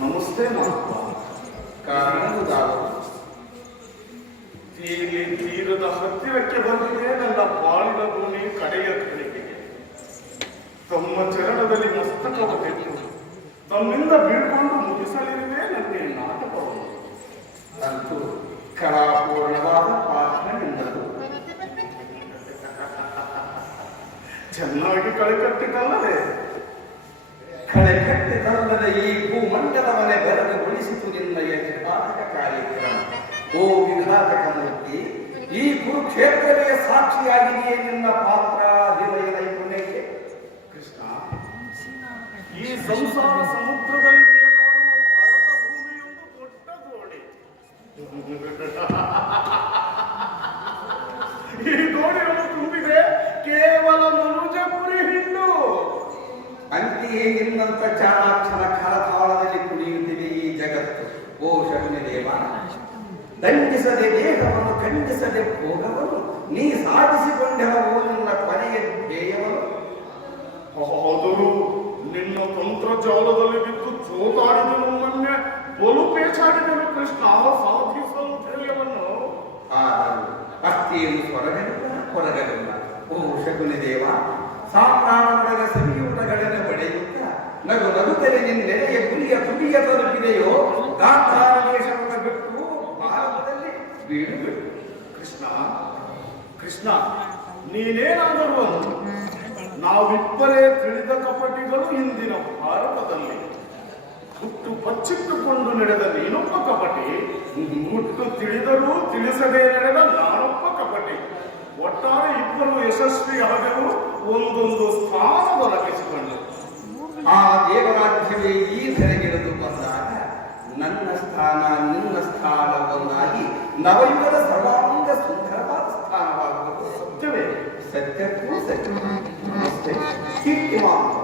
ನಮಸ್ತೆ ಮಹಾತ್ಮ. ಕಾರಣದಾದರು ತೀರದ ಹತ್ತಿರಕ್ಕೆ ಬಂದಿದೆ ನನ್ನ ಬಾಳಿನ ಭೂಮಿ ಕಡೆಯ ಘಳಿಗೆಗೆ. ತಮ್ಮ ಚರಣದಲ್ಲಿ ಮಸ್ತಕವನ್ನಿಟ್ಟು ತಮ್ಮಿಂದ ಬೀಳ್ಕೊಂಡು ಮುಗಿಸಲಿರುವೆ ನನ್ನ ಈ ನಾಟಕವನ್ನು. ಅಂತೂ ಕಲಾಪೂರ್ಣವಾದ ಪಾತ್ರ ನಿನ್ನದು. ಚೆನ್ನಾಗಿ ಕಳೆಕಟ್ಟಿದ್ದಲ್ಲದೆ ಕಳೆಕಟ್ಟಿದ್ದಲ್ಲದೆ ಈ ಭೂಮಂಡಲವನ್ನೇ ಬೆರಗುಗೊಳಿಸಿತು ನಿನ್ನಯ ಘಾತಕ ಕಾರ್ಯಕ್ರಮ. ಓ ವಿಘಾತಕ ಮೂರ್ತಿ, ಈ ಕುರುಕ್ಷೇತ್ರವೇ ಸಾಕ್ಷಿಯಾಗಿದೆಯೇ ನಿನ್ನ ಪಾತ್ರ ವಿನಯ ನೈಪುಣ್ಯಕ್ಕೆ. ಕೃಷ್ಣ, ಈ ಸಂಸಾರ ಸಮುದ್ರದಲ್ಲಿ ತೇಲಾಡುವ ಭಾರತ ಭೂಮಿಯೊಂದು ದೊಡ್ಡ ದೋಣಿ. ಈ ದೋಣಿಯನ್ನು ತುಂಬಿದೆ ಕೇವಲ ಮನುಜ ಕುರಿ ಹಿಂಡು. ಅಂತೆಯೇ ನಿನ್ನಂತ ಚಾಣಾಕ್ಷರ ಕರತಾಳದಲ್ಲಿ ಕುಣಿಯುತ್ತಿದೆ ಈ ಜಗತ್ತು. ಓ ಶಕ್ತಿ ದೇವ, ದಂಡಿಸದೆ ದೇಹವನ್ನು ಖಂಡಿಸದೆ ಭೋಗವನ್ನು ನೀ ಸಾಧಿಸಿಕೊಂಡೆವೋ ನಿನ್ನ ಕೊನೆಯ ಧ್ಯೇಯವನ್ನು. ಆದರೂ ನಿನ್ನ ತಂತ್ರಜಾಲದಲ್ಲಿ ಬಿದ್ದು ಚೋತಾಡಿದನು, ಮೊನ್ನೆ ಬಲು ಪೇಚಾಡಿದನು ಕೃಷ್ಣ ಸಾಧಿಸಲು ಧ್ಯೇಯವನ್ನು. ಆದರೂ ಅಷ್ಟೇನು ಹೊರಗಲಿಲ್ಲ. ಓ ಶಕುನಿ ದೇವ, ಸಾಮ್ರಾಣದ ಸಂಯುಕ್ತಗಳನ್ನು ಪಡೆಯುತ್ತ ನಗು ನಗುತ್ತಲೇ ನಿನ್ನೆಲೆಯ ಗುರಿಯ ತುದಿಯ ತಲುಪಿದೆಯೋ ಗಾಂಧಾರ ದೇಶವನ್ನು ಬಿಟ್ಟು ಭಾರತದಲ್ಲಿ ಬೀಳುಬಿಟ್ಟು. ಕೃಷ್ಣ ಕೃಷ್ಣ, ನೀನೇನಾದರೂ ಅಂದು ನಾವಿಬ್ಬರೇ ತಿಳಿದ ಕಪಟಿಗಳು ಇಂದಿನ ಭಾರತದಲ್ಲಿ. ಹುಟ್ಟು ಬಚ್ಚಿಟ್ಟುಕೊಂಡು ನಡೆದ ನೀನೊಬ್ಬ ಕಪಟಿ, ಹುಟ್ಟು ತಿಳಿದರೂ ತಿಳಿಸದೇ ನಡೆದ ನಾನೊಬ್ಬ ಕಪಟಿ. ಒಟ್ಟಾರೆ ಇಬ್ಬರು ಯಶಸ್ವಿಯಾದರೂ ಒಂದೊಂದು ಸ್ಥಾನ ದೊರಕಿಸಿಕೊಂಡು ಆ ದೇವರಾಜ್ಯವೇ ಈ ಧರೆಗಿಳಿದು ಬಂದಾಗ ನನ್ನ ಸ್ಥಾನ ನಿನ್ನ ಸ್ಥಾನ ಒಂದಾಗಿ ನವಯುಗದ ಸರ್ವಾಂಗ ಸುಂದರವಾದ ಸ್ಥಾನವಾಗುವುದು ಸತ್ಯವೇ. ಸತ್ಯಕ್ಕೂ ಸತ್ಯ ಅಷ್ಟೇ. ಕೀರ್ತಿ ಮಾತ್ರ.